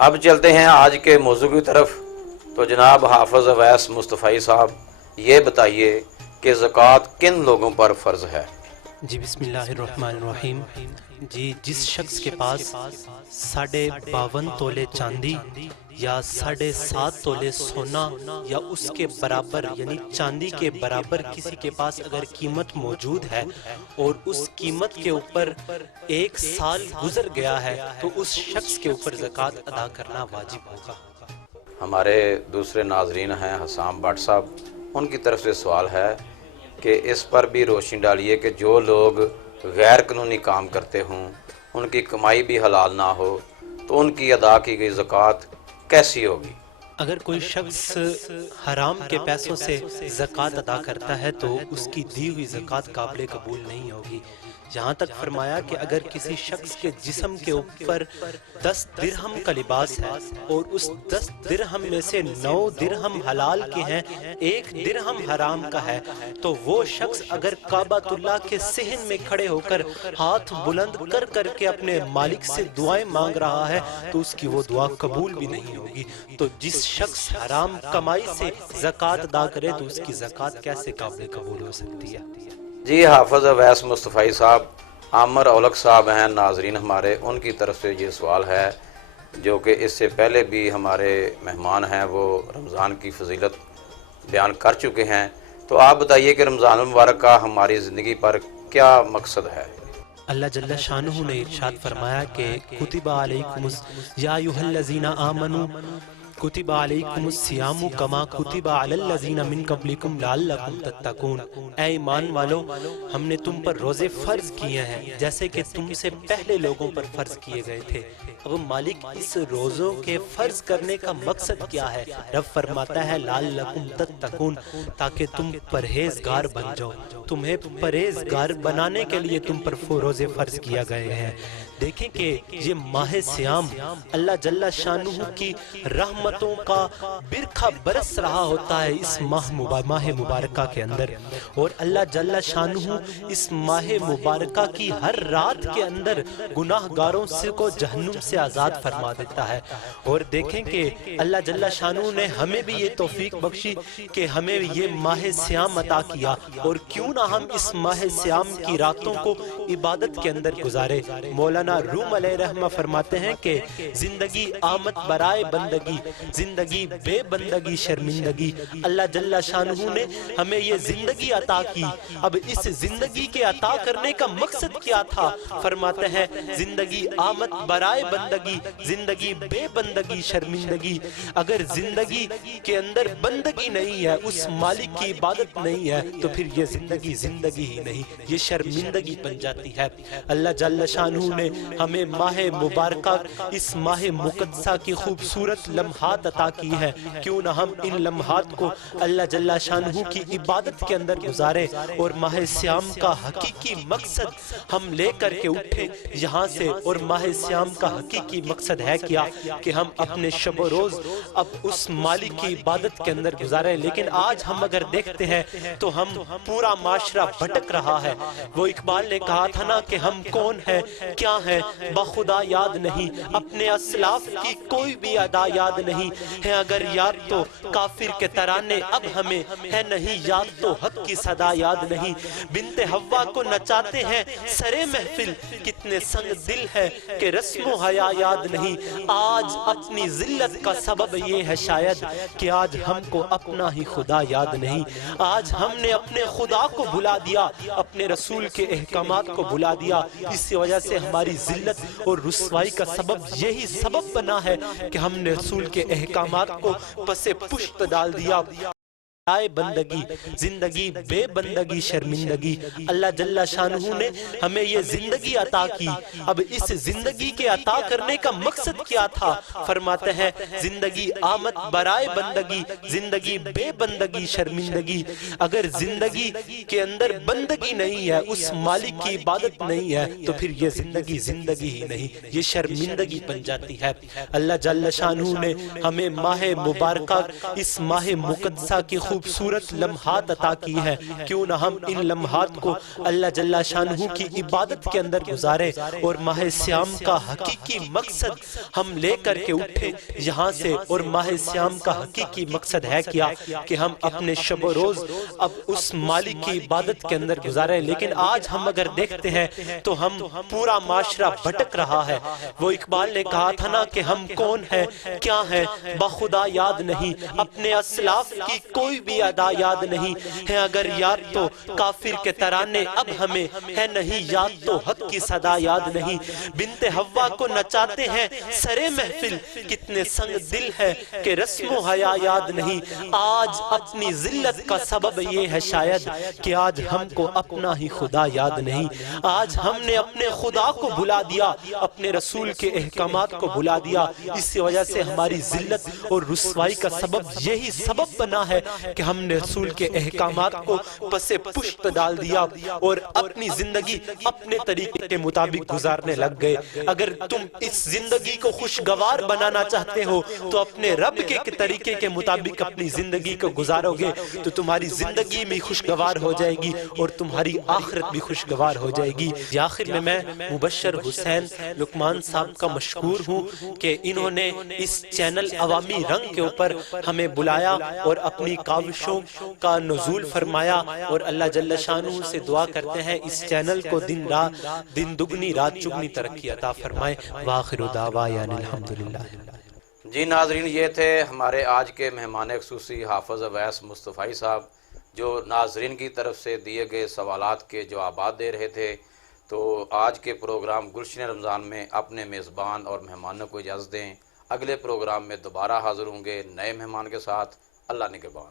اب چلتے ہیں آج کے موضوع کی طرف۔ تو جناب حافظ اویس مصطفی صاحب یہ بتائیے کہ زکوٰۃ کن لوگوں پر فرض ہے؟ جی بسم اللہ الرحمن الرحیم۔ جی جس شخص کے پاس 52 تولے چاندی یا 7.5 تولے سونا یا اس کے برابر یعنی چاندی کے برابر کسی کے پاس اگر قیمت موجود ہے اور اس قیمت کے اوپر 1 سال گزر گیا ہے تو اس شخص کے اوپر زکوٰۃ ادا کرنا واجب ہوگا۔ ہمارے دوسرے ناظرین ہیں حسام بٹ صاحب، ان کی طرف سے سوال ہے کہ اس پر بھی روشنی ڈالیے کہ جو لوگ غیر قانونی کام کرتے ہوں، ان کی کمائی بھی حلال نہ ہو، تو ان کی ادا کی گئی زکوٰۃ کیسی ہوگی؟ اگر کوئی شخص حرام کے پیسوں سے زکوٰۃ ادا کرتا ہے تو اس کی دی ہوئی زکوٰۃ قابل قبول نہیں ہوگی۔ یہاں تک فرمایا کہ اگر کسی شخص کے جسم کے اوپر 10 درہم کا لباس ہے اور اس 10 درہم میں سے 9 درہم حلال کے ہیں، 1 درہم حرام کا ہے، تو وہ شخص اگر کعبۃ اللہ کے صحن میں کھڑے ہو کر ہاتھ بلند کر کر کے اپنے مالک سے دعائیں مانگ رہا ہے تو اس کی وہ دعا قبول بھی نہیں ہوگی۔ تو جس شخص حرام کمائی سے زکوٰۃ ادا کرے تو اس کی زکوٰۃ کیسے قابل قبول ہو سکتی ہے؟ جی حافظ اویس مصطفی صاحب، عامر اولک صاحب ہیں ناظرین ہمارے، ان کی طرف سے یہ سوال ہے جو کہ اس سے پہلے بھی ہمارے مہمان ہیں، وہ رمضان کی فضیلت بیان کر چکے ہیں۔ تو آپ بتائیے کہ رمضان المبارک کا ہماری زندگی پر کیا مقصد ہے؟ اللہ جل شانہ نے ارشاد فرمایا کہ کتب علیکم یا ایھا الذین آمنوا کتب علیکم الصیام کما کتب علی الذین من قبلکم لعلکم تتقون۔ اے ایمان والو، ہم نے تم پر روزے فرض کیے ہیں جیسے کہ تم سے پہلے لوگوں پر فرض کیے گئے تھے۔ اب مالک اس روزوں کے فرض کرنے کا مقصد کیا ہے؟ رب فرماتا ہے لعلکم تتقون، تاکہ تم پرہیزگار بن جاؤ۔ تمہیں پرہیزگار بنانے کے لیے تم پر روزے فرض کیا گئے ہیں۔ دیکھیں کہ یہ ماہ سیام اللہ جل شانہ کی رحمتوں کا برکھا برس رہا ہوتا ہے اس ماہ مبارکہ کے اندر، اور اللہ جل شانہ اس ماہ مبارکہ کی ہر رات کے اندر گناہ گاروں سے کو جہنم سے آزاد فرما دیتا ہے۔ اور دیکھیں کہ اللہ جل شانہ نے ہمیں بھی یہ توفیق بخشی کہ ہمیں یہ ماہ سیام عطا کیا، اور کیوں نہ ہم اس ماہ سیام کی راتوں کو عبادت کے اندر گزارے۔ مولانا روم علیہ رحمہ فرماتے ہیں کہ زندگی آمد برائے بندگی، زندگی بے بندگی شرمندگی۔ اللہ جل شانہ نے ہمیں یہ زندگی عطا کی، اب اس زندگی کے عطا کرنے کا مقصد کیا تھا؟ فرماتے ہیں زندگی آمد برائے بندگی، زندگی بے بندگی شرمندگی۔ اگر زندگی کے اندر بندگی نہیں ہے، اس مالک کی عبادت نہیں ہے، تو پھر یہ زندگی زندگی ہی نہیں، یہ شرمندگی بن جاتی ہے۔ اللہ جل شانہ نے ہمیں ماہ مبارکہ اس ماہ مقدسہ کی خوبصورت لمحات عطا کی ہیں، کیوں نہ ہم ان لمحات کو اللہ جل شانہ کی عبادت کے اندر گزارے، اور ماہ سیام کا حقیقی مقصد ہم لے کر کے اٹھیں یہاں سے۔ اور ماہ سیام کا حقیقی مقصد ہے کیا؟ کہ ہم اپنے شب و روز اب اس مالک کی عبادت کے اندر گزارے۔ لیکن آج ہم اگر دیکھتے ہیں تو ہم پورا معاشرہ بھٹک رہا ہے۔ وہ اقبال نے کہا تھا نا کہ ہم کون ہیں کیا ہیں بخدا یاد نہیں، اپنے اسلاف کی کوئی بھی ادا یاد نہیں ہے، اگر یاد تو کافر کے ترانے اب ہمیں ہے نہیں یاد تو حق کی صدا یاد نہیں۔ بنت حوا کو نچاتے ہیں سرے محفل، کتنے سنگ دل ہے کہ رسم و حیا یاد نہیں۔ آج اپنی ذلت کا سبب یہ ہے شاید کہ آج ہم کو اپنا ہی خدا یاد نہیں۔ آج ہم نے اپنے خدا کو بھلا دیا، اپنے رسول کے احکامات کو بھلا دیا، اسی وجہ سے ہماری ذلت اور رسوائی کا سبب یہی سبب بنا ہے کہ ہم نے رسول کے احکامات کو پس پشت ڈال دیا۔ بندگی زندگی بے بندگی شرمندگی۔ اللہ جل شانہ نے ہمیں یہ زندگی عطا کی، اب اس زندگی کے عطا کرنے کا مقصد کیا تھا؟ فرماتے ہیں زندگی آمد برائے بندگی، زندگی بے بندگی شرمندگی۔ اگر زندگی کے اندر بندگی نہیں ہے، اس مالک کی عبادت نہیں ہے، تو پھر یہ زندگی زندگی ہی نہیں، یہ شرمندگی بن جاتی ہے۔ اللہ جل شانہ نے ہمیں ماہ مبارکہ اس ماہ مقدسہ کی خوبصورت لمحات عطا کی ہیں، کیوں نہ ہم ان لمحات کو اللہ جل شانہ کی عبادت کے اندر گزاریں اور ماہ سیام کا حقیقی مقصد ہم لے کر کے اٹھیں یہاں سے۔ اور ماہ سیام کا حقیقی مقصد ہے کیا کہ ہم اپنے شب و روز اب اس مالک کی عبادت کے اندر گزاریں۔ لیکن آج ہم اگر دیکھتے ہیں تو ہم پورا معاشرہ بھٹک رہا ہے۔ وہ اقبال نے کہا تھا نا کہ ہم کون ہیں کیا ہیں بخدا یاد نہیں، اپنے اسلاف کی کوئی بھی ادا یاد نہیں ہے، اگر یاد تو کافر کے ترانے اب ہمیں ہے نہیں یاد تو حق کی صدا یاد نہیں۔ بنت حوا کو نچاتے ہیں سرے محفل، کتنے سنگ دل ہے کہ رسم و حیا یاد نہیں۔ آج اپنی ذلت کا سبب یہ ہے شاید کہ آج ہم کو اپنا ہی خدا یاد نہیں۔ آج ہم نے اپنے خدا کو بھلا دیا، اپنے رسول کے احکامات کو بھلا دیا، اسی وجہ سے ہماری ذلت اور رسوائی کا سبب یہی سبب بنا ہے کہ ہم نے رسول کے احکامات کو پس پشت ڈال دیا اور اپنی زندگی اپنے طریقے کے مطابق گزارنے لگ گئے۔ اگر تم اس زندگی کو خوشگوار بنانا چاہتے ہو تو اپنے رب کے طریقے کے مطابق اپنی زندگی کو گزارو گے تو تمہاری زندگی بھی خوشگوار ہو جائے گی اور تمہاری آخرت بھی خوشگوار ہو جائے گی۔ آخر میں مبشر حسین لقمان صاحب کا مشکور ہوں کہ انہوں نے اس چینل عوامی رنگ کے اوپر ہمیں بلایا اور اپنی کاوشوں کا نزول فرمایا، اور اللہ جل شانہ سے دعا کرتے ہیں اس چینل کو دن دگنی رات چگنی ترقی عطا فرمائے۔ وآخر دعوانا الحمدللہ۔ جی ناظرین، یہ تھے ہمارے آج کے مہمان خصوصی حافظ اویس مصطفی صاحب، جو ناظرین کی طرف سے دیے گئے سوالات کے جوابات دے رہے تھے۔ تو آج کے پروگرام گلشن رمضان میں اپنے میزبان اور مہمانوں کو اجازت دیں، اگلے پروگرام میں دوبارہ حاضر ہوں گے نئے مہمان کے ساتھ۔ اللہ نگہبان۔